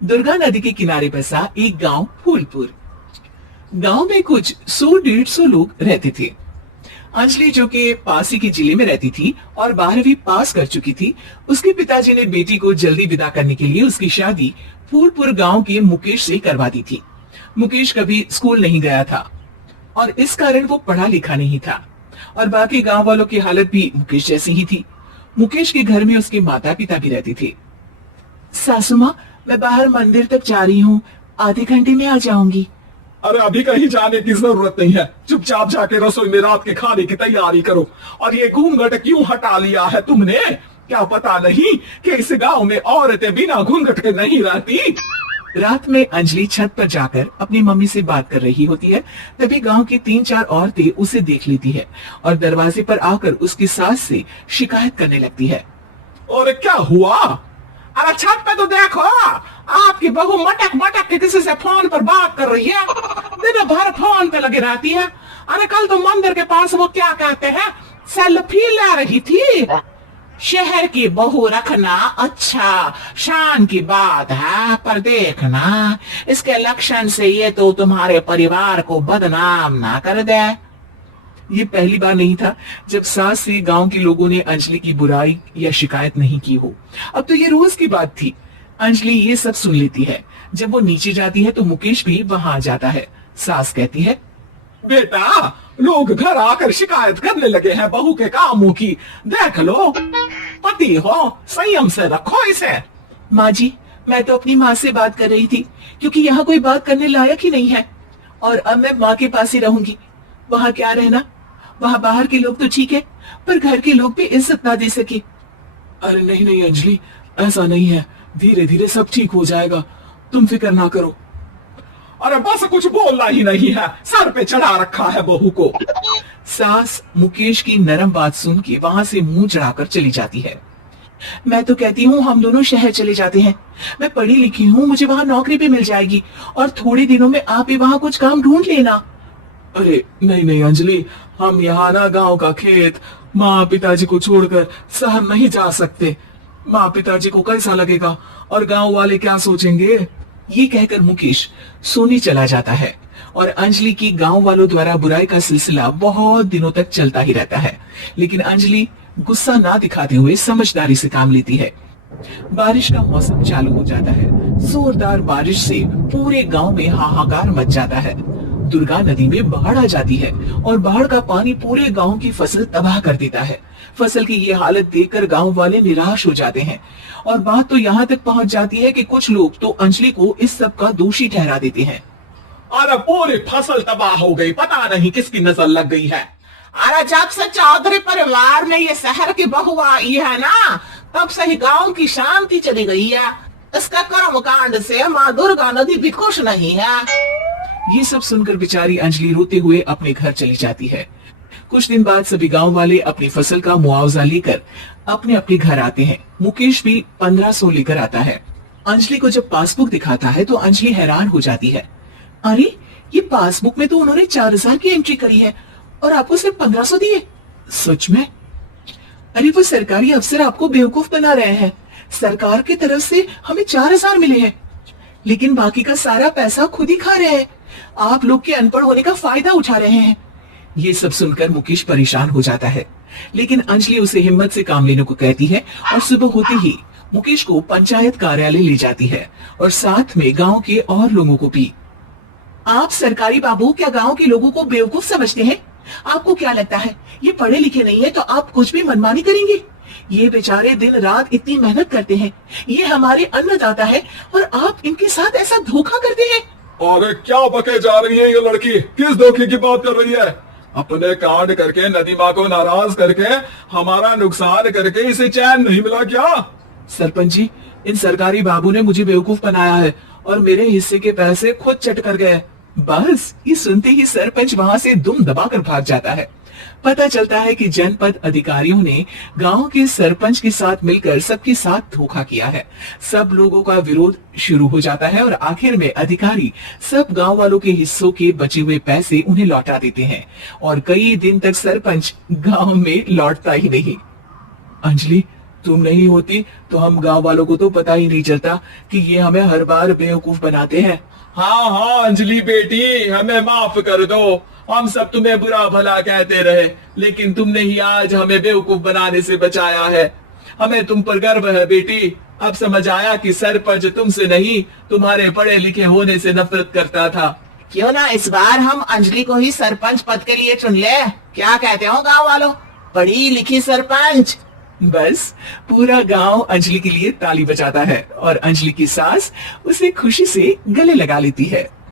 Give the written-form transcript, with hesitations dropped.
दुर्गा नदी के किनारे बसा एक गांव फूलपुर। गांव में कुछ 100-150 लोग रहते थे। अंजलि जो कि पास ही के जिले में रहती थी और 12वीं पास कर चुकी थी, उसके पिताजी ने बेटी को जल्दी विदा करने के लिए उसकी शादी फूलपुर गांव के मुकेश से करवा दी थी। मुकेश कभी स्कूल नहीं गया था और इस कारण वो पढ़ा लिखा नहीं था और बाकी गांव वालों की हालत भी मुकेश जैसी ही थी। मुकेश के घर में उसके माता पिता भी रहते थे। सासू माँ, मैं बाहर मंदिर तक जा रही हूँ, आधे घंटे में आ जाऊंगी। अरे अभी कहीं जाने की जरूरत नहीं है, चुपचाप जाके रसोई में रात के खाने की तैयारी करो। और ये घूंघट क्यों हटा लिया है तुमने? क्या पता नहीं कि इस गांव में औरतें बिना घूंघट के नहीं रहती? रात में अंजलि छत पर जाकर अपनी मम्मी से बात कर रही होती है। तभी गांव की 3-4 औरतें उसे देख लेती है और दरवाजे पर आकर उसकी सास से शिकायत करने लगती है। और क्या हुआ? अरे छत पे तो देखो, आपकी बहू मटक मटक के किसी से फोन पर बात कर रही है, दिन भर फोन पे लगी रहती है। अरे कल तो मंदिर के पास वो क्या कहते हैं, सेल्फी ले रही थी। शहर की बहू रखना अच्छा शान की बात है, पर देखना इसके लक्षण से ये तो तुम्हारे परिवार को बदनाम ना कर दे। ये पहली बार नहीं था जब सास से गांव के लोगों ने अंजलि की बुराई या शिकायत नहीं की हो। अब तो ये रोज की बात थी। अंजलि ये सब सुन लेती है। जब वो नीचे जाती है तो मुकेश भी वहां आ जाता है। सास कहती है, बेटा, लोग घर आकर शिकायत करने लगे हैं बहू के कामों की, देख लो। पति हो, संयम से रखो इसे। माँ जी, मैं तो अपनी माँ से बात कर रही थी क्योंकि यहाँ कोई बात करने लायक ही नहीं है और अब मैं माँ के पास ही रहूंगी। वहाँ क्या रहना, वहाँ बाहर के लोग तो ठीक है पर घर के लोग भी इज्जत ना दे सके। अरे नहीं नहीं अंजलि, ऐसा नहीं है, धीरे धीरे सब ठीक हो जाएगा, तुम फिक्र ना करो। अरे बस कुछ बोलना ही नहीं है, सर पे चढ़ा रखा है बहू को। सास मुकेश की नरम बात सुन के वहां से मुंह चढ़ाकर चली जाती है। मैं तो कहती हूँ हम दोनों शहर चले जाते हैं। मैं पढ़ी लिखी हूँ, मुझे वहाँ नौकरी भी मिल जाएगी और थोड़े दिनों में आप भी वहाँ कुछ काम ढूंढ लेना। अरे नहीं नहीं अंजलि, हम यहाँ ना गांव का खेत, माँ पिताजी को छोड़कर शहर नहीं जा सकते। माँ पिताजी को कैसा लगेगा और गांव वाले क्या सोचेंगे? ये कहकर मुकेश सोने चला जाता है और अंजलि की गांव वालों द्वारा बुराई का सिलसिला बहुत दिनों तक चलता ही रहता है। लेकिन अंजलि गुस्सा ना दिखाते हुए समझदारी से काम लेती है। बारिश का मौसम चालू हो जाता है। जोरदार बारिश से पूरे गांव में हाहाकार मच जाता है। दुर्गा नदी में बाढ़ आ जाती है और बाढ़ का पानी पूरे गांव की फसल तबाह कर देता है। फसल की ये हालत देखकर गांव वाले निराश हो जाते हैं और बात तो यहाँ तक पहुँच जाती है कि कुछ लोग तो अंजलि को इस सब का दोषी ठहरा देते हैं। अरे पूरी फसल तबाह हो गई, पता नहीं किसकी नजर लग गई है। अरे जब से चौधरी परिवार में ये शहर की बहू आई है ना, तब से ही गांव की शांति चली गई है। इसका कर्मकांड से माँ दुर्गा नदी भी खुश नहीं है। ये सब सुनकर बेचारी अंजलि रोते हुए अपने घर चली जाती है। कुछ दिन बाद सभी गांव वाले अपनी फसल का मुआवजा लेकर अपने अपने घर आते हैं। मुकेश भी 1500 लेकर आता है। अंजलि को जब पासबुक दिखाता है तो अंजलि हैरान हो जाती है। अरे ये पासबुक में तो उन्होंने 4000 की एंट्री करी है और आपको सिर्फ 1500 दिए। सच में? अरे वो सरकारी अफसर आपको बेवकूफ बना रहे हैं। सरकार की तरफ से हमें 4000 मिले हैं लेकिन बाकी का सारा पैसा खुद ही खा रहे हैं। आप लोग के अनपढ़ होने का फायदा उठा रहे हैं। ये सब सुनकर मुकेश परेशान हो जाता है लेकिन अंजलि उसे हिम्मत से काम लेने को कहती है और सुबह होते ही मुकेश को पंचायत कार्यालय ले जाती है और साथ में गांव के और लोगों को भी। आप सरकारी बाबू क्या गांव के लोगों को बेवकूफ समझते हैं? आपको क्या लगता है ये पढ़े लिखे नहीं है तो आप कुछ भी मनमानी करेंगे? ये बेचारे दिन रात इतनी मेहनत करते हैं, ये हमारे अन्नदाता है और आप इनके साथ ऐसा धोखा करते हैं। अरे क्या बके जा रही है ये लड़की, किस धोखे की बात कर रही है? अपने कांड करके नदी माँ को नाराज करके हमारा नुकसान करके इसे चैन नहीं मिला क्या? सरपंच जी, इन सरकारी बाबू ने मुझे बेवकूफ बनाया है और मेरे हिस्से के पैसे खुद चट कर गए। बस ये सुनते ही सरपंच वहां से दुम दबाकर भाग जाता है। पता चलता है कि जनपद अधिकारियों ने गांव के सरपंच के साथ मिलकर सबके साथ धोखा किया है। सब लोगों का विरोध शुरू हो जाता है और आखिर में अधिकारी सब गांव वालों के हिस्सों के बचे हुए पैसे उन्हें लौटा देते हैं और कई दिन तक सरपंच गांव में लौटता ही नहीं। अंजलि, तुम नहीं होती तो हम गांव वालों को तो पता ही नहीं चलता कि ये हमें हर बार बेवकूफ बनाते हैं। हाँ हाँ अंजलि बेटी, हमें माफ कर दो। हम सब तुम्हें बुरा भला कहते रहे, लेकिन तुमने ही आज हमें बेवकूफ बनाने से बचाया है। हमें तुम पर गर्व है बेटी। अब समझ आया कि सरपंच तुमसे नहीं, तुम्हारे पढ़े लिखे होने से नफरत करता था। क्यों ना इस बार हम अंजलि को ही सरपंच पद के लिए चुन ले? क्या कहते हो गांव वालों? पढ़ी लिखी सरपंच। बस पूरा गांव अंजलि के लिए ताली बजाता है और अंजलि की सास उसे खुशी से गले लगा लेती है।